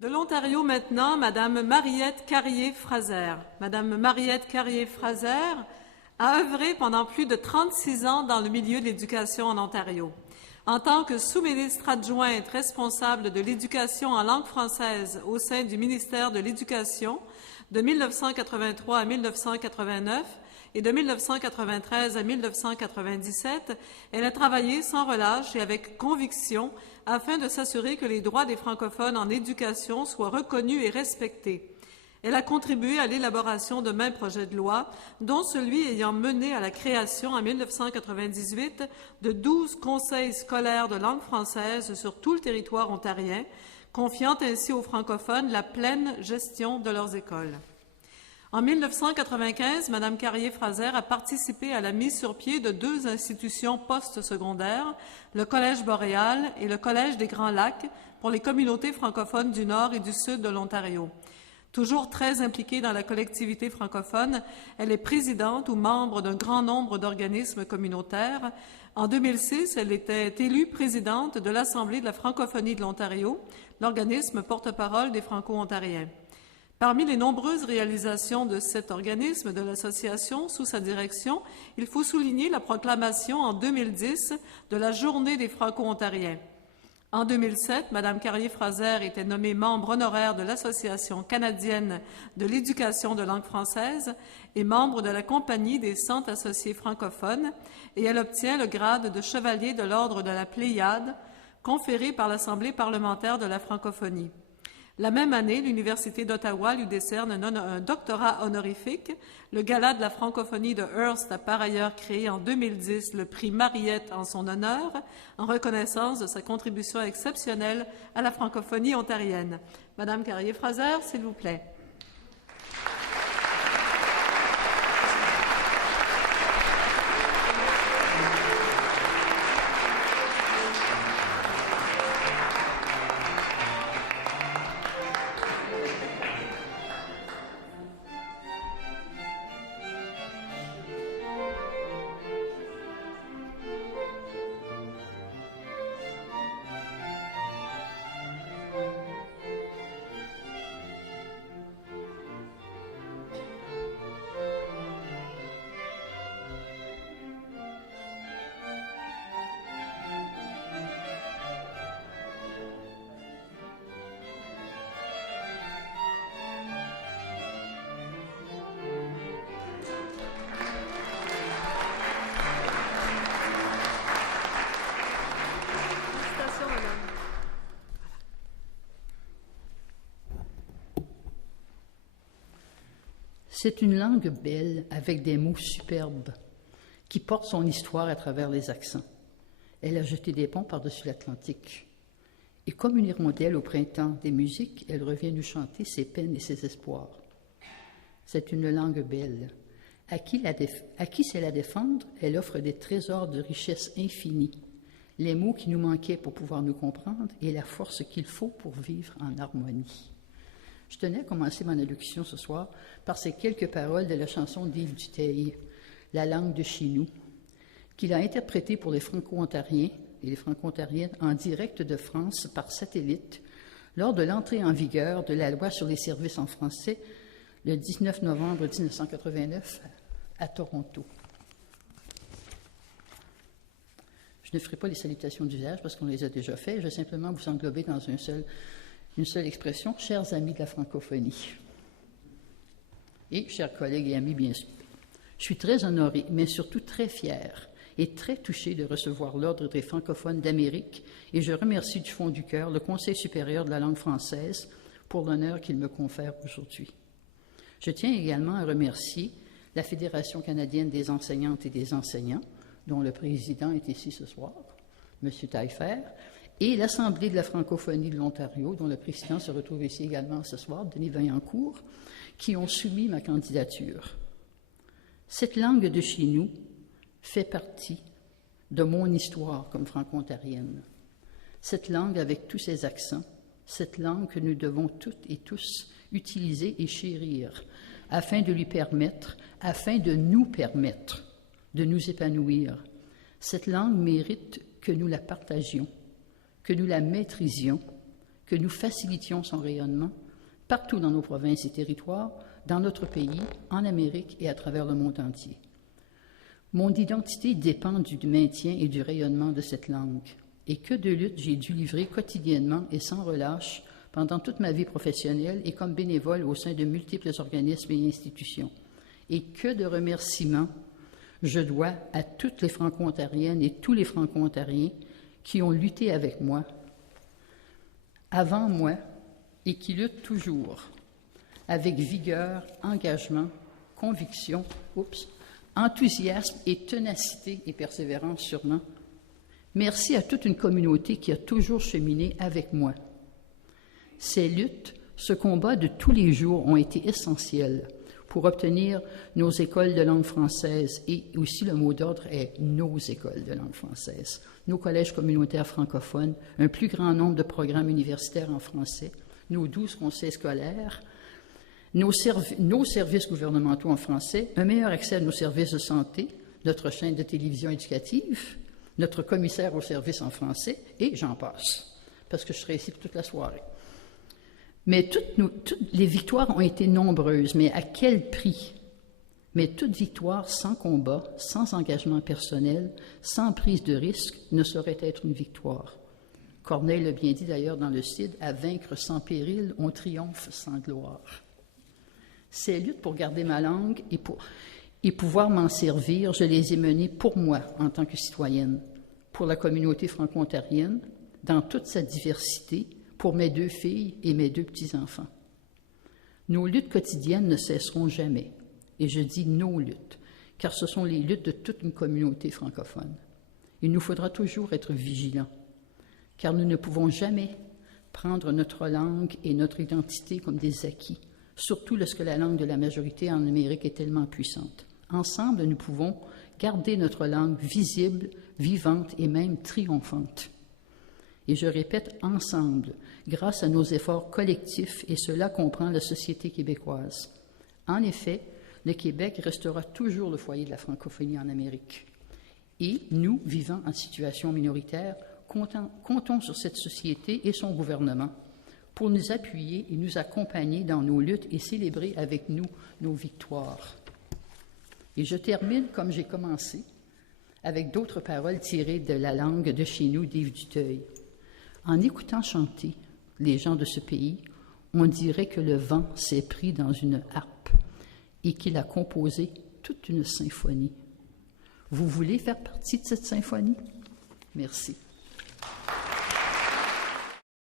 De l'Ontario maintenant, Madame Mariette Carrier-Fraser. Madame Mariette Carrier-Fraser a œuvré pendant plus de 36 ans dans le milieu de l'éducation en Ontario. En tant que sous-ministre adjointe responsable de l'éducation en langue française au sein du ministère de l'Éducation de 1983 à 1989 et de 1993 à 1997, elle a travaillé sans relâche et avec conviction afin de s'assurer que les droits des francophones en éducation soient reconnus et respectés. Elle a contribué à l'élaboration de maints projets de loi, dont celui ayant mené à la création en 1998 de 12 conseils scolaires de langue française sur tout le territoire ontarien, confiant ainsi aux francophones la pleine gestion de leurs écoles. En 1995, Mme Carrier-Fraser a participé à la mise sur pied de 2 institutions postsecondaires, le Collège Boréal et le Collège des Grands Lacs, pour les communautés francophones du Nord et du Sud de l'Ontario. Toujours très impliquée dans la collectivité francophone, elle est présidente ou membre d'un grand nombre d'organismes communautaires. En 2006, elle était élue présidente de l'Assemblée de la francophonie de l'Ontario, l'organisme porte-parole des Franco-Ontariens. Parmi les nombreuses réalisations de cet organisme, de l'association, sous sa direction, il faut souligner la proclamation en 2010 de la Journée des Franco-Ontariens. En 2007, Mme Carrier-Fraser était nommée membre honoraire de l'Association canadienne de l'éducation de langue française et membre de la Compagnie des centres associés francophones, et elle obtient le grade de chevalier de l'Ordre de la Pléiade, conféré par l'Assemblée parlementaire de la francophonie. La même année, l'Université d'Ottawa lui décerne un doctorat honorifique. Le Gala de la francophonie de Hearst a par ailleurs créé en 2010 le prix Mariette en son honneur, en reconnaissance de sa contribution exceptionnelle à la francophonie ontarienne. Madame Carrier-Fraser, s'il vous plaît. C'est une langue belle, avec des mots superbes, qui porte son histoire à travers les accents. Elle a jeté des ponts par-dessus l'Atlantique. Et comme une hirondelle au printemps des musiques, elle revient nous chanter ses peines et ses espoirs. C'est une langue belle. À qui c'est la défendre, elle offre des trésors de richesse infinie, les mots qui nous manquaient pour pouvoir nous comprendre et la force qu'il faut pour vivre en harmonie. Je tenais à commencer mon allocution ce soir par ces quelques paroles de la chanson d'Yves Dutheil, « La langue de chez nous », qu'il a interprétée pour les Franco-Ontariens et les Franco-Ontariennes en direct de France par satellite lors de l'entrée en vigueur de la loi sur les services en français le 19 novembre 1989 à Toronto. Je ne ferai pas les salutations d'usage parce qu'on les a déjà faites. Je vais simplement vous englober dans une seule expression, chers amis de la francophonie. Et chers collègues et amis, bien sûr. Je suis très honorée, mais surtout très fière et très touchée de recevoir l'Ordre des francophones d'Amérique et je remercie du fond du cœur le Conseil supérieur de la langue française pour l'honneur qu'il me confère aujourd'hui. Je tiens également à remercier la Fédération canadienne des enseignantes et des enseignants, dont le président est ici ce soir, M. Taillefer, et l'Assemblée de la francophonie de l'Ontario, dont le président se retrouve ici également ce soir, Denis Vaillancourt, qui ont soumis ma candidature. Cette langue de chez nous fait partie de mon histoire comme franco-ontarienne. Cette langue avec tous ses accents, cette langue que nous devons toutes et tous utiliser et chérir, afin de nous permettre de nous épanouir. Cette langue mérite que nous la partagions, que nous la maîtrisions, que nous facilitions son rayonnement partout dans nos provinces et territoires, dans notre pays, en Amérique et à travers le monde entier. Mon identité dépend du maintien et du rayonnement de cette langue. Et que de luttes j'ai dû livrer quotidiennement et sans relâche pendant toute ma vie professionnelle et comme bénévole au sein de multiples organismes et institutions. Et que de remerciements je dois à toutes les Franco-Ontariennes et tous les Franco-Ontariens qui ont lutté avec moi, avant moi, et qui luttent toujours, avec vigueur, engagement, conviction, enthousiasme et ténacité et persévérance sûrement. Merci à toute une communauté qui a toujours cheminé avec moi. Ces luttes, ce combat de tous les jours ont été essentiels pour obtenir nos écoles de langue française et aussi le mot d'ordre est nos écoles de langue française, nos collèges communautaires francophones, un plus grand nombre de programmes universitaires en français, nos 12 conseils scolaires, nos services gouvernementaux en français, un meilleur accès à nos services de santé, notre chaîne de télévision éducative, notre commissaire aux services en français, et j'en passe, parce que je serai ici toute la soirée. Mais toutes les victoires ont été nombreuses, mais à quel prix? Mais toute victoire sans combat, sans engagement personnel, sans prise de risque, ne saurait être une victoire. Corneille l'a bien dit d'ailleurs dans le Cid, « À vaincre sans péril, on triomphe sans gloire ». Ces luttes pour garder ma langue et pouvoir m'en servir, je les ai menées pour moi en tant que citoyenne, pour la communauté franco-ontarienne, dans toute sa diversité, pour mes 2 filles et mes 2 petits-enfants. Nos luttes quotidiennes ne cesseront jamais, et je dis nos luttes, car ce sont les luttes de toute une communauté francophone. Il nous faudra toujours être vigilants, car nous ne pouvons jamais prendre notre langue et notre identité comme des acquis, surtout lorsque la langue de la majorité en Amérique est tellement puissante. Ensemble, nous pouvons garder notre langue visible, vivante et même triomphante. Et je répète, ensemble, grâce à nos efforts collectifs, et cela comprend la société québécoise. En effet, le Québec restera toujours le foyer de la francophonie en Amérique. Et nous, vivant en situation minoritaire, comptons sur cette société et son gouvernement pour nous appuyer et nous accompagner dans nos luttes et célébrer avec nous nos victoires. Et je termine comme j'ai commencé, avec d'autres paroles tirées de la langue de chez nous d'Yves Duteuil. En écoutant chanter les gens de ce pays, on dirait que le vent s'est pris dans une harpe et qu'il a composé toute une symphonie. Vous voulez faire partie de cette symphonie? Merci.